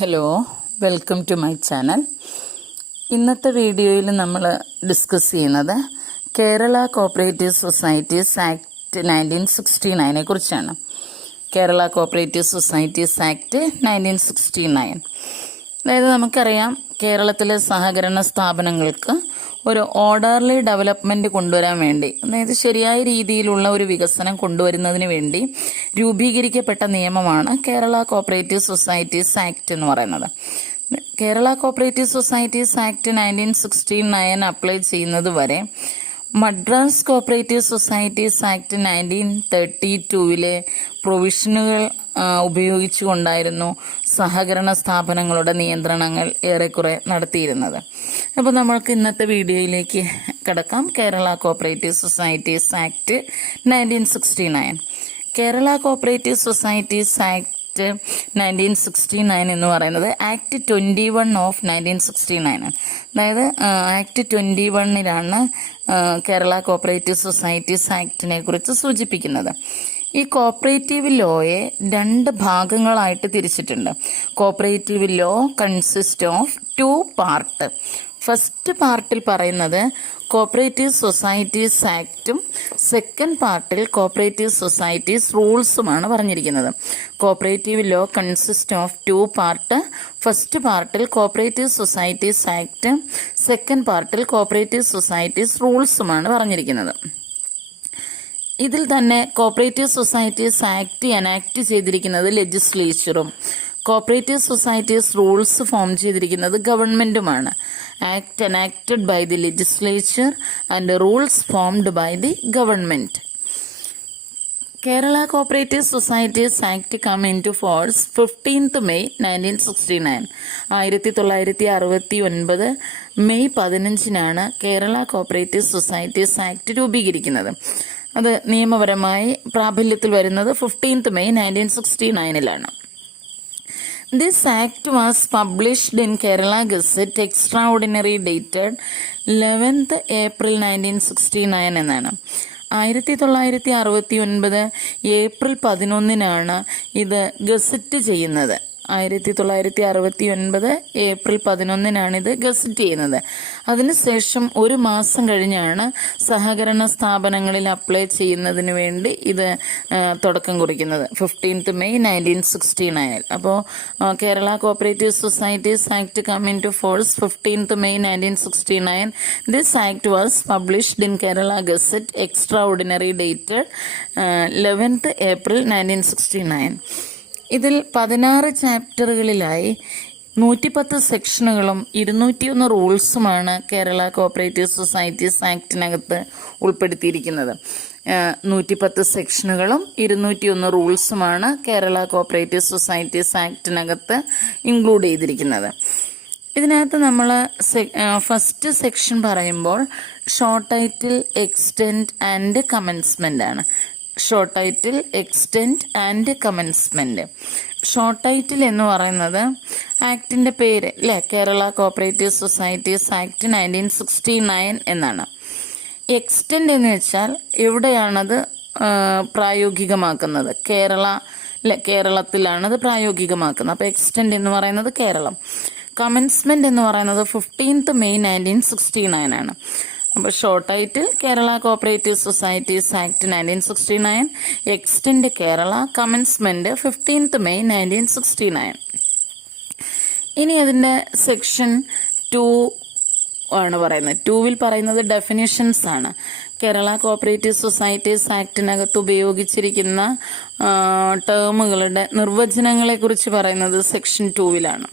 Hello, welcome to my channel. ഇന്നത്തെ വീഡിയോയിൽ നമ്മൾ ഡിസ്കസ് ചെയ്യുന്നത് കേരള കോപ്പറേറ്റീവ് സൊസൈറ്റീസ് ആക്ട് 1969 കുറിച്ചാണ്. കേരള കോപ്പറേറ്റീവ് സൊസൈറ്റീസ് ആക്ട് 1969, അതായത് നമുക്കറിയാം കേരളത്തിലെ സഹകരണ സ്ഥാപനങ്ങൾക്ക് ഒരു ഓർഡർലി ഡെവലപ്മെൻറ്റ് കൊണ്ടുവരാൻ വേണ്ടി, അതായത് ശരിയായ രീതിയിലുള്ള ഒരു വികസനം കൊണ്ടുവരുന്നതിന് വേണ്ടി രൂപീകരിക്കപ്പെട്ട നിയമമാണ് കേരള കോപ്പറേറ്റീവ് സൊസൈറ്റീസ് ആക്ട് എന്ന് പറയുന്നത്. Kerala cooperative societies act 1969 apply ചെയ്യുന്നത് വരെ മദ്രാസ് കോപ്പറേറ്റീവ് സൊസൈറ്റീസ് ആക്ട് 1932 പ്രൊവിഷനുകൾ ഉപയോഗിച്ചുകൊണ്ടായിരുന്നു സഹകരണ സ്ഥാപനങ്ങളുടെ നിയന്ത്രണങ്ങൾ ഏറെക്കുറെ നടത്തിയിരുന്നത്. അപ്പോൾ നമ്മൾക്ക് ഇന്നത്തെ വീഡിയോയിലേക്ക് കടക്കാം. Kerala cooperative societies act 1969. Kerala cooperative societies act 1969 എന്ന് പറയുന്നത് ആക്ട് 21 ഓഫ് 1969. അതായത് ആക്ട് 21 കേരള കോപ്പറേറ്റീവ് സൊസൈറ്റീസ് ആക്ടിനെ കുറിച്ച് സൂചിപ്പിക്കുന്നത്. ഈ കോപ്പറേറ്റീവ് ലോയെ 2 ഭാഗങ്ങളായിട്ട് തിരിച്ചിട്ടുണ്ട്. Cooperative law consist of 2 part. First പാർട്ടിൽ പറയുന്നത് കോപ്പറേറ്റീവ് സൊസൈറ്റീസ് ആക്റ്റും സെക്കൻഡ് പാർട്ടിൽ കോപ്പറേറ്റീവ് സൊസൈറ്റീസ് റൂൾസുമാണ് പറഞ്ഞിരിക്കുന്നത്. Cooperative law consist of 2 part. First പാർട്ടിൽ കോപ്പറേറ്റീവ് സൊസൈറ്റീസ് ആക്ട്, സെക്കൻഡ് പാർട്ടിൽ കോപ്പറേറ്റീവ് സൊസൈറ്റീസ് റൂൾസുമാണ് പറഞ്ഞിരിക്കുന്നത്. ഇതിൽ തന്നെ കോപ്പറേറ്റീവ് സൊസൈറ്റീസ് ആക്ട് എനാക്ട് ചെയ്തിരിക്കുന്നത് ലെജിസ്ലേച്ചറും കോപ്പറേറ്റീവ് സൊസൈറ്റീസ് റൂൾസ് ഫോം ചെയ്തിരിക്കുന്നത് ഗവൺമെൻറ്റുമാണ്. Act enacted by the legislature and rules formed by the government. Kerala cooperative societies act come in to force 15th May 1969. 1969 May 15 Kerala cooperative societies act രൂപീകരിക്കുന്നത്. അത് നിയമപരമായി പ്രാബല്യത്തിൽ വരുന്നത് 15th May 1969. This act was published in Kerala Gazette Extraordinary dated 11th April 1969 എന്നാണ്. 1969 April 11 ഇത് gazette ചെയ്യുന്നത്. 1969 April 11 ഇത് gazette ചെയ്യുന്നത്. അതിനുശേഷം 1 മാസം കഴിഞ്ഞാണ് സഹകരണ സ്ഥാപനങ്ങളിൽ അപ്ലൈ ചെയ്യുന്നതിന് വേണ്ടി ഇത് തുടക്കം കുറിക്കുന്നത്. 15th May 1969. അപ്പോൾ Kerala cooperative societies act come in to force 15th May 1969. This act was published in Kerala gazette extraordinary dated 11th April 1969. ഇതിൽ 16 ചാപ്റ്ററുകളിലായി 110 സെക്ഷനുകളും 201 റൂൾസുമാണ് കേരള കോപ്പറേറ്റീവ് സൊസൈറ്റീസ് ആക്ടിനകത്ത് ഉൾപ്പെടുത്തിയിരിക്കുന്നത്. 110 സെക്ഷനുകളും 201 റൂൾസുമാണ് കേരള കോപ്പറേറ്റീവ് സൊസൈറ്റീസ് ആക്ടിനകത്ത് ഇൻക്ലൂഡ് ചെയ്തിരിക്കുന്നത്. ഇതിനകത്ത് നമ്മൾ ഫസ്റ്റ് സെക്ഷൻ പറയുമ്പോൾ short title, extent and commencement ആണ്. Short title, extent and commencement. Short title എന്ന് പറയുന്നത് ആക്ടിൻ്റെ പേര് അല്ലേ, കേരള കോപ്പറേറ്റീവ് സൊസൈറ്റീസ് ആക്ട് 1969 എന്നാണ്. എക്സ്റ്റെൻറ്റ് എന്ന് വെച്ചാൽ എവിടെയാണത് പ്രായോഗികമാക്കുന്നത്? കേരളത്തിലാണത് പ്രായോഗികമാക്കുന്നത്. അപ്പോൾ എക്സ്റ്റെൻറ്റ് എന്ന് പറയുന്നത് കേരളം. കമൻസ്മെൻറ്റ് എന്ന് പറയുന്നത് 15th May 1969 ആണ്. അപ്പോൾ short title Kerala cooperative societies act 1969, extent Kerala, commencement 15th May 1969. ഇനി അതിൻ്റെ സെക്ഷൻ 2 ആണ് പറയുന്നത്. 2-ൽ പറയുന്നത് ഡെഫിനിഷൻസ് ആണ്. കേരള കോപ്പറേറ്റീവ് സൊസൈറ്റീസ് ആക്ടിനകത്ത് ഉപയോഗിച്ചിരിക്കുന്ന ടേമുകളുടെ നിർവചനങ്ങളെക്കുറിച്ച് പറയുന്നത് സെക്ഷൻ 2-ലാണ്.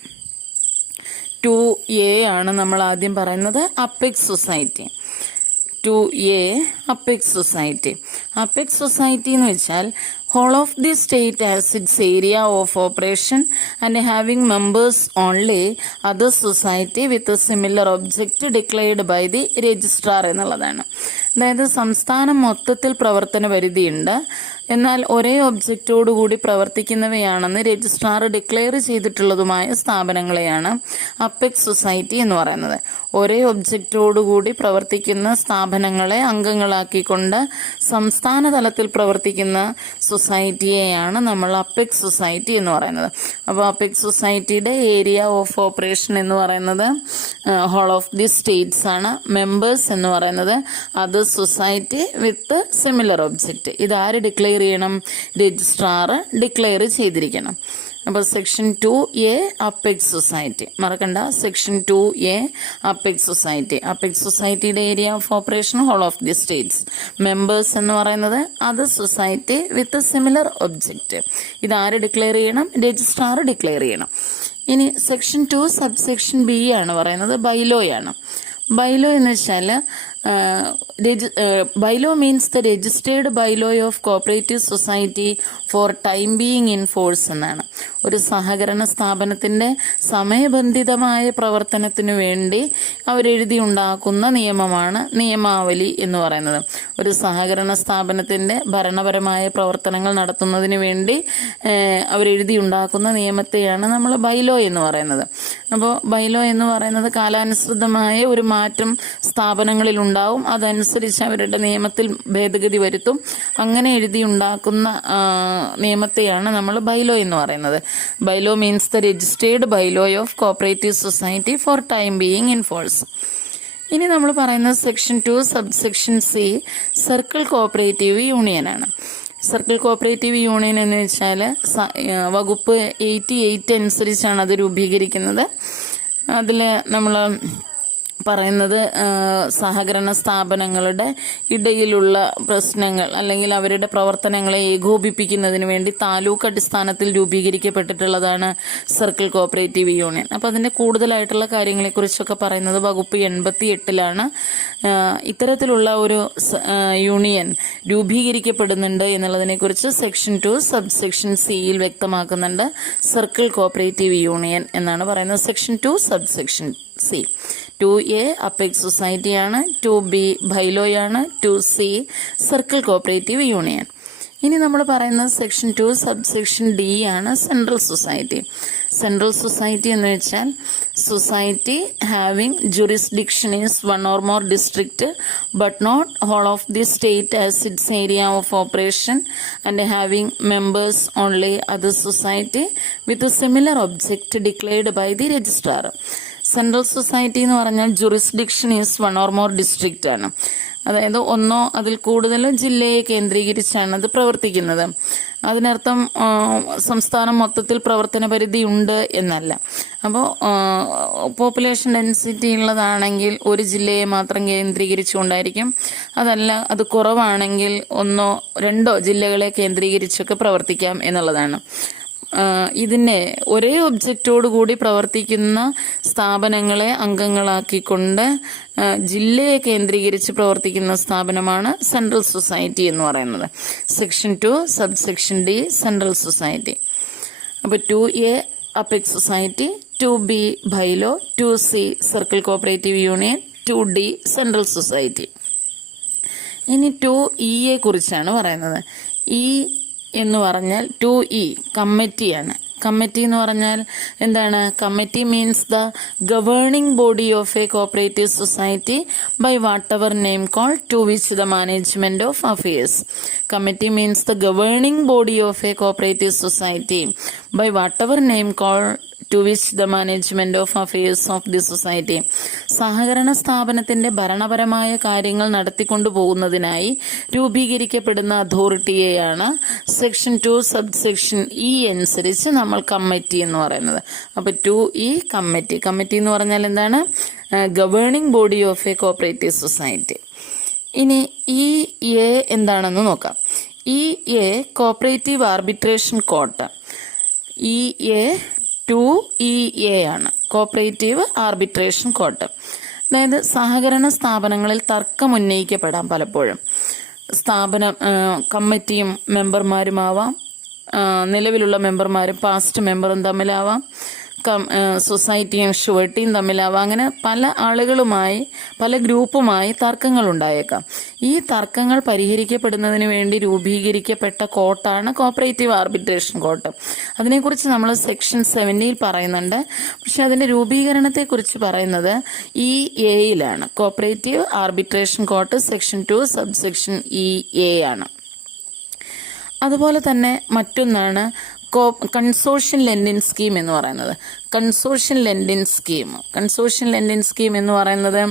2A ആണ് നമ്മൾ ആദ്യം പറയുന്നത്. Apex society. 2A apex society. Apex society എന്ന് വെച്ചാൽ whole of the state has its area of operation and having members only other society with similar object declared by the registrar എന്നുള്ളതാണ്. അതായത് സംസ്ഥാനം മൊത്തത്തിൽ പ്രവർത്തന പരിധിയുണ്ട്, എന്നാൽ ഒരേ ഒബ്ജക്റ്റോടുകൂടി പ്രവർത്തിക്കുന്നവയാണെന്ന് രജിസ്ട്രാർ ഡിക്ലെയർ ചെയ്തിട്ടുള്ളതുമായ സ്ഥാപനങ്ങളെയാണ് അപ്പെക്സ് സൊസൈറ്റി എന്ന് പറയുന്നത്. ഒരേ ഒബ്ജക്റ്റോടുകൂടി പ്രവർത്തിക്കുന്ന സ്ഥാപനങ്ങളെ അംഗങ്ങളാക്കിക്കൊണ്ട് സംസ്ഥാന തലത്തിൽ പ്രവർത്തിക്കുന്ന സൊസൈറ്റിയെയാണ് നമ്മൾ അപ്പെക്സ് സൊസൈറ്റി എന്ന് പറയുന്നത്. അപ്പോൾ അപ്പെക്സ് സൊസൈറ്റിയുടെ ഏരിയ ഓഫ് ഓപ്പറേഷൻ എന്ന് പറയുന്നത് ഹോൾ ഓഫ് ദി സ്റ്റേറ്റ്സ് ആണ്. മെമ്പേഴ്സ് എന്ന് പറയുന്നത് other society with similar object. ഇതാര് ഡിക്ലെയർ ചെയ്യണം? രജിസ്ട്രാർ ഡിക്ലെയർ ചെയ്തിരിക്കണം. അപ്പോൾ സെക്ഷൻ 2A അപ്പെക്സ് സൊസൈറ്റി മറക്കണ്ട. Section 2A apex society. Apex സൊസൈറ്റിയുടെ area of operation whole of the states. Members എന്ന് പറയുന്നത് other society with similar object. ഇതാര് ഡിക്ലെയർ ചെയ്യണം? രജിസ്ട്രാർ ഡിക്ലെയർ ചെയ്യണം. ഇനി സെക്ഷൻ 2 സബ്സെക്ഷൻ B ആണ് പറയുന്നത് ബൈലോയാണ്. ബൈലോ എന്ന് വെച്ചാൽ bylaw means the registered bylaw of cooperative society for time being in force എന്നാണ്. ഒരു സഹകരണ സ്ഥാപനത്തിൻ്റെ സമയബന്ധിതമായ പ്രവർത്തനത്തിനു വേണ്ടി അവരെഴുതി ഉണ്ടാക്കുന്ന നിയമമാണ് നിയമാവലി എന്ന് പറയുന്നത്. ഒരു സഹകരണ സ്ഥാപനത്തിൻ്റെ ഭരണപരമായ പ്രവർത്തനങ്ങൾ നടത്തുന്നതിന് വേണ്ടി അവരെഴുതി ഉണ്ടാക്കുന്ന നിയമത്തെയാണ് നമ്മൾ ബൈലോ എന്ന് പറയുന്നത്. അപ്പോൾ ബൈലോ എന്ന് പറയുന്നത് കാലാനുസൃതമായ ഒരു മാറ്റം സ്ഥാപനങ്ങളിൽ ഉണ്ടാവും. അതനുസരിച്ച് അവരുടെ നിയമത്തിൽ ഭേദഗതി വരുത്തും. അങ്ങനെ എഴുതി ഉണ്ടാക്കുന്ന നിയമത്തെയാണ് നമ്മൾ ബൈലോ എന്ന് പറയുന്നത്. Bylaw means the registered bylaw of cooperative society for time being in force. ഇനി നമ്മൾ പറയുന്നത് section 2 subsection C circle cooperative യൂണിയനാണ്. സർക്കിൾ കോപ്പറേറ്റീവ് യൂണിയൻ എന്ന് വെച്ചാൽ വകുപ്പ് 88 അനുസരിച്ചാണ് അത് രൂപീകരിക്കുന്നത്. അതിൽ നമ്മൾ പറയുന്നത് സഹകരണ സ്ഥാപനങ്ങളുടെ ഇടയിലുള്ള പ്രശ്നങ്ങൾ അല്ലെങ്കിൽ അവരുടെ പ്രവർത്തനങ്ങളെ ഏകോപിപ്പിക്കുന്നതിന് വേണ്ടി താലൂക്ക് അടിസ്ഥാനത്തിൽ രൂപീകരിക്കപ്പെട്ടിട്ടുള്ളതാണ് സർക്കിൾ കോപ്പറേറ്റീവ് യൂണിയൻ. അപ്പോൾ അതിൻ്റെ കൂടുതലായിട്ടുള്ള കാര്യങ്ങളെക്കുറിച്ചൊക്കെ പറയുന്നത് വകുപ്പ് 88-ലാണ്. ഇത്തരത്തിലുള്ള ഒരു യൂണിയൻ രൂപീകരിക്കപ്പെടുന്നുണ്ട് എന്നുള്ളതിനെക്കുറിച്ച് സെക്ഷൻ 2 സബ്സെക്ഷൻ സിയിൽ വ്യക്തമാക്കുന്നുണ്ട്. സർക്കിൾ കോപ്പറേറ്റീവ് യൂണിയൻ എന്നാണ് പറയുന്നത്. Section 2 subsection C. 2A apex സൊസൈറ്റിയാണ്. 2B ബൈലോയാണ്. 2C circle cooperative union. ഇനി നമ്മൾ പറയുന്നത് സെക്ഷൻ 2 സബ്സെക്ഷൻ D ആണ് സെൻട്രൽ സൊസൈറ്റി. സെൻട്രൽ സൊസൈറ്റി എന്ന് വെച്ചാൽ society having jurisdiction is one or more district but not whole of the state as its area of operation and having members only other society with similar object declared by the registrar. Central society എന്ന് പറഞ്ഞാൽ jurisdiction is one or more district ആണ്. അതായത് ഒന്നോ അതിൽ കൂടുതലോ ജില്ലയെ കേന്ദ്രീകരിച്ചാണ് അത് പ്രവർത്തിക്കുന്നത്. അതിനർത്ഥം സംസ്ഥാനം മൊത്തത്തിൽ പ്രവർത്തന പരിധി ഉണ്ട് എന്നല്ല. അപ്പോൾ പോപ്പുലേഷൻ ഡെൻസിറ്റി ഉള്ളതാണെങ്കിൽ ഒരു ജില്ലയെ മാത്രം കേന്ദ്രീകരിച്ചുകൊണ്ടായിരിക്കും. അതല്ല, അത് കുറവാണെങ്കിൽ ഒന്നോ രണ്ടോ ജില്ലകളെ കേന്ദ്രീകരിച്ചൊക്കെ പ്രവർത്തിക്കാം എന്നുള്ളതാണ്. ഇതിനെ ഒരേ ഒബ്ജക്റ്റോടുകൂടി പ്രവർത്തിക്കുന്ന സ്ഥാപനങ്ങളെ അംഗങ്ങളാക്കിക്കൊണ്ട് ജില്ലയെ കേന്ദ്രീകരിച്ച് പ്രവർത്തിക്കുന്ന സ്ഥാപനമാണ് സെൻട്രൽ സൊസൈറ്റി എന്ന് പറയുന്നത്. Section 2 subsection D central society. അപ്പോൾ 2A apex society, 2B bylaw, 2C circle cooperative union, 2D central society. ഇനി 2E കുറിച്ചാണ് പറയുന്നത്. ഈ എന്ന് പറഞ്ഞാൽ 2E കമ്മിറ്റിയാണ്. കമ്മിറ്റി എന്ന് പറഞ്ഞാൽ എന്താണ്? Committee means the governing body of a cooperative society by whatever name call to which the management of affairs. Committee means the governing body of a cooperative society by whatever name call to which the management of affairs of the society. സഹകരണ സ്ഥാപനത്തിന്റെ ഭരണപരമായ കാര്യങ്ങൾ നടത്തിക്കൊണ്ടു പോകുന്നതിനായി രൂപീകരിക്കപ്പെടുന്ന അതോറിറ്റിയെയാണ് section 2 subsection E അനുസരിച്ച് നമ്മൾ കമ്മിറ്റി എന്ന് പറയുന്നത്. അപ്പോൾ 2E കമ്മിറ്റി. കമ്മിറ്റി എന്ന് പറഞ്ഞാൽ എന്താണ്? Governing body of a cooperative society. ഇനി EA എന്താണെന്ന് നോക്കാം. EA cooperative arbitration court. EA 2EA ആണ് കോപ്പറേറ്റീവ് ആർബിട്രേഷൻ കോർട്ട്. അതായത് സഹകരണ സ്ഥാപനങ്ങളിൽ തർക്കം ഉന്നയിക്കപ്പെടാം പലപ്പോഴും. സ്ഥാപനം കമ്മിറ്റിയും മെമ്പർമാരുമാവാം, നിലവിലുള്ള മെമ്പർമാരും പാസ്റ്റ് മെമ്പറും തമ്മിലാവാം. സൊസൈറ്റിയും ഷുവർട്ടിയും തമ്മിലാവാം. അങ്ങനെ പല ആളുകളുമായി പല ഗ്രൂപ്പുമായി തർക്കങ്ങൾ ഉണ്ടായേക്കാം. ഈ തർക്കങ്ങൾ പരിഹരിക്കപ്പെടുന്നതിന് വേണ്ടി രൂപീകരിക്കപ്പെട്ട കോർട്ടാണ് കോപ്പറേറ്റീവ് ആർബിട്രേഷൻ കോർട്ട്. അതിനെക്കുറിച്ച് നമ്മൾ സെക്ഷൻ 70 പറയുന്നുണ്ട്. പക്ഷെ അതിൻ്റെ രൂപീകരണത്തെക്കുറിച്ച് പറയുന്നത് EAയിലാണ്. Cooperative arbitration court section 2 subsection EA ആണ്. അതുപോലെ തന്നെ മറ്റൊന്നാണ് കൺസോർഷ്യൽ ലെൻഡിങ് സ്കീം എന്ന് പറയുന്നത്. കൺസോർഷ്യൽ ലെൻഡിങ് സ്കീം എന്ന് പറയുന്നത്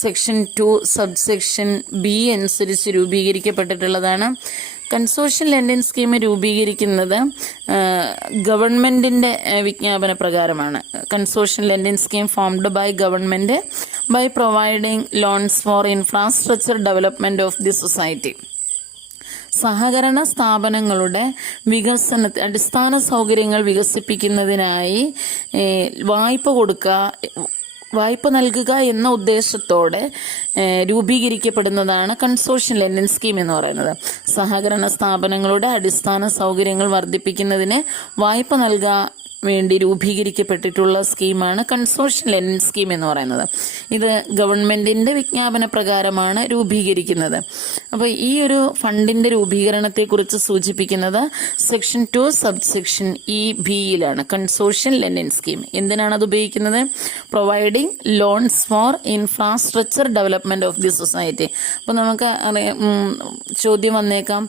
സെക്ഷൻ 2 സബ്സെക്ഷൻ B അനുസരിച്ച് രൂപീകരിക്കപ്പെട്ടിട്ടുള്ളതാണ്. കൺസോർഷ്യൽ ലെൻഡിങ് സ്കീം രൂപീകരിക്കുന്നത് ഗവൺമെൻറ്റിൻ്റെ വിജ്ഞാപന പ്രകാരമാണ്. Consortial lending scheme formed by government by providing loans for infrastructure development of the society. സഹകരണ സ്ഥാപനങ്ങളുടെ അടിസ്ഥാന സൗകര്യങ്ങൾ വികസിപ്പിക്കുന്നതിനായി വായ്പ നൽകുക എന്ന ഉദ്ദേശത്തോടെ രൂപീകരിക്കപ്പെടുന്നതാണ് കൺസോർഷ്യൽ ലെൻഡിങ് സ്കീം എന്ന് പറയുന്നത്. സഹകരണ സ്ഥാപനങ്ങളുടെ അടിസ്ഥാന സൗകര്യങ്ങൾ വർദ്ധിപ്പിക്കുന്നതിന് വായ്പ നൽകാൻ വേണ്ടി രൂപീകരിക്കപ്പെട്ടിട്ടുള്ള സ്കീമാണ് കൺസോർഷ്യൽ ലെൻഡിങ് സ്കീം എന്ന് പറയുന്നത്. ഇത് ഗവൺമെൻറ്റിൻ്റെ വിജ്ഞാപന പ്രകാരമാണ് രൂപീകരിക്കുന്നത്. അപ്പോൾ ഈ ഒരു ഫണ്ടിൻ്റെ രൂപീകരണത്തെക്കുറിച്ച് സൂചിപ്പിക്കുന്നത് സെക്ഷൻ 2 സബ്സെക്ഷൻ EBയിലാണ്. കൺസോർഷ്യൽ ലെൻഡിങ് സ്കീം എന്തിനാണ് അത് ഉപയോഗിക്കുന്നത്? Providing loans for infrastructure development of the society. അപ്പോൾ നമുക്ക് ചോദ്യം വന്നേക്കാം,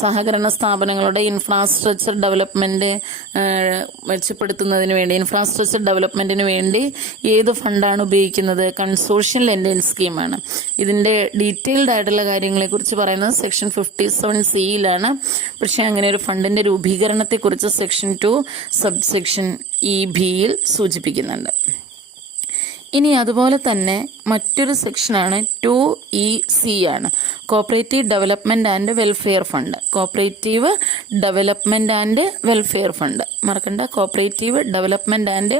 സഹകരണ സ്ഥാപനങ്ങളുടെ ഇൻഫ്രാസ്ട്രക്ചർ ഡെവലപ്മെൻറ്റ് മെച്ചപ്പെടുത്തുന്നതിന് വേണ്ടി, ഇൻഫ്രാസ്ട്രക്ചർ ഡെവലപ്മെൻറ്റിന് വേണ്ടി ഏത് ഫണ്ടാണ് ഉപയോഗിക്കുന്നത്? കൺസോർഷ്യൽ ലെൻഡിങ് സ്കീമാണ്. ഇതിൻ്റെ ഡീറ്റെയിൽഡ് ആയിട്ടുള്ള കാര്യങ്ങളെക്കുറിച്ച് പറയുന്നത് സെക്ഷൻ 57Cയിലാണ്. പക്ഷേ അങ്ങനെ ഒരു ഫണ്ടിൻ്റെ രൂപീകരണത്തെക്കുറിച്ച് സെക്ഷൻ 2 സബ്സെക്ഷൻ EBയിൽ സൂചിപ്പിക്കുന്നുണ്ട്. ഇനി അതുപോലെ തന്നെ മറ്റൊരു സെക്ഷനാണ് 2EC ആണ്. Cooperative development and welfare fund. Cooperative development and welfare fund മറക്കണ്ട. Cooperative development and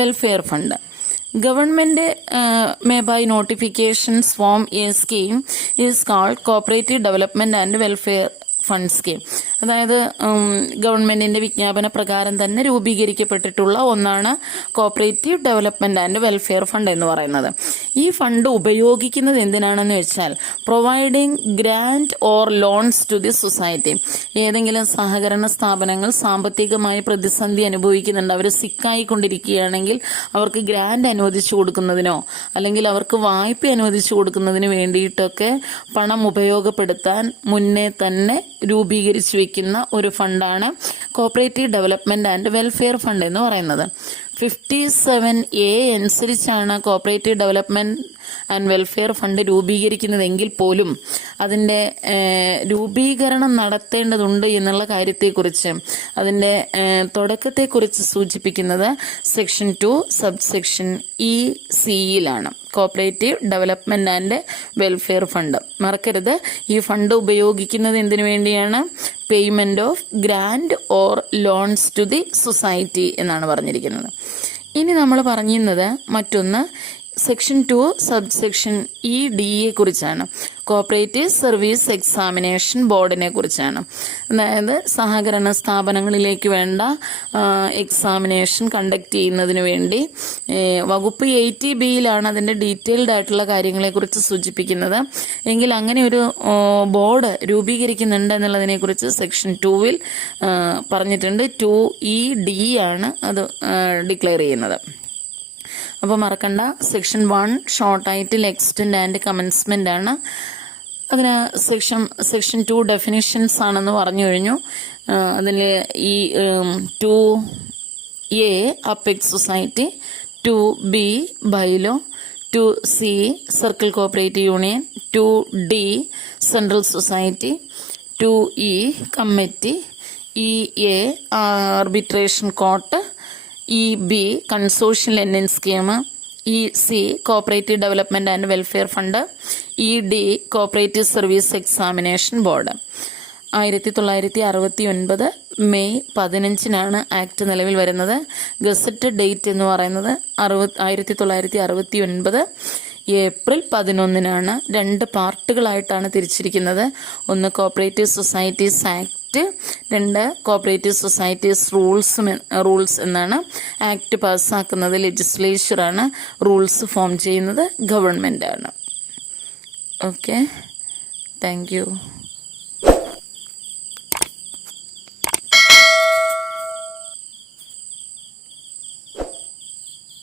welfare fund. Government may by notifications form a scheme is called cooperative development and welfare fund scheme. അതായത് ഗവൺമെൻറ്റിൻ്റെ വിജ്ഞാപന പ്രകാരം തന്നെ രൂപീകരിക്കപ്പെട്ടിട്ടുള്ള ഒന്നാണ് cooperative development and welfare fund എന്ന് പറയുന്നത്. ഈ ഫണ്ട് ഉപയോഗിക്കുന്നത് എന്തിനാണെന്ന് വെച്ചാൽ providing grant or loans to the society. ഏതെങ്കിലും സഹകരണ സ്ഥാപനങ്ങൾ സാമ്പത്തികമായി പ്രതിസന്ധി അനുഭവിക്കുന്നുണ്ട്, അവർ സിക്കായിക്കൊണ്ടിരിക്കുകയാണെങ്കിൽ അവർക്ക് ഗ്രാൻറ്റ് അനുവദിച്ചു കൊടുക്കുന്നതിനോ അല്ലെങ്കിൽ അവർക്ക് വായ്പ അനുവദിച്ചു കൊടുക്കുന്നതിന് വേണ്ടിയിട്ടൊക്കെ പണം ഉപയോഗപ്പെടുത്താൻ മുന്നേ തന്നെ രൂപീകരിച്ചു വയ്ക്കുന്ന ഒരു ഫണ്ടാണ് cooperative development and welfare fund എന്ന് പറയുന്നത്. 57A അനുസരിച്ചാണ് cooperative development and welfare fund രൂപീകരിക്കുന്നതെങ്കിൽ പോലും അതിൻ്റെ രൂപീകരണം നടത്തേണ്ടതുണ്ട് എന്നുള്ള കാര്യത്തെക്കുറിച്ച്, അതിൻ്റെ തുടക്കത്തെക്കുറിച്ച് സൂചിപ്പിക്കുന്നത് സെക്ഷൻ 2 സബ്സെക്ഷൻ ECയിലാണ്. Cooperative development and welfare fund മറക്കരുത്. ഈ ഫണ്ട് ഉപയോഗിക്കുന്നത് എന്തിനു വേണ്ടിയാണ്? Payment of grant or loans to the society എന്നാണ് പറഞ്ഞിരിക്കുന്നത്. ഇനി നമ്മൾ പറഞ്ഞിരുന്നത് മറ്റൊന്ന് സെക്ഷൻ 2 സബ്സെക്ഷൻ EDയെ കുറിച്ചാണ്. കോപ്പറേറ്റീവ് സർവീസ് എക്സാമിനേഷൻ ബോർഡിനെ കുറിച്ചാണ്. അതായത് സഹകരണ സ്ഥാപനങ്ങളിലേക്ക് വേണ്ട എക്സാമിനേഷൻ കണ്ടക്ട് ചെയ്യുന്നതിന് വേണ്ടി വകുപ്പ് 80Bയിലാണ് അതിൻ്റെ ഡീറ്റെയിൽഡ് ആയിട്ടുള്ള കാര്യങ്ങളെക്കുറിച്ച് സൂചിപ്പിക്കുന്നത്. എങ്കിൽ അങ്ങനെ ഒരു ബോർഡ് രൂപീകരിക്കുന്നുണ്ട് എന്നുള്ളതിനെക്കുറിച്ച് സെക്ഷൻ 2വിൽ പറഞ്ഞിട്ടുണ്ട്. 2ED ആണ് അത് ഡിക്ലെയർ ചെയ്യുന്നത്. അപ്പോൾ മറക്കണ്ട, section 1 short title extend and commencement ആണ്. അതിന് സെക്ഷൻ 2 ഡെഫിനിഷൻസ് ആണെന്ന് പറഞ്ഞു കഴിഞ്ഞു. അതിൽ ഈ 2A apex society, 2B bylaw, 2C circle cooperative union, 2D central society, 2E committee, EA arbitration court, EB consortial lending scheme, EC cooperative development and welfare fund, ED cooperative service examination board. 1969 May 15 act നിലവിൽ വരുന്നത്. Gazette date എന്ന് പറയുന്നത് 1969 April 11. 2 പാർട്ടുകളായിട്ടാണ് തിരിച്ചിരിക്കുന്നത്. ഒന്ന് cooperative societies act act. 2 cooperative societies rules എന്നാണ്. Act പാസ്സാക്കുന്നത് ലെജിസ്ലേച്ചറാണ്. Rules form ചെയ്യുന്നത് ഗവൺമെൻറ്റാണ്. Okay, thank you.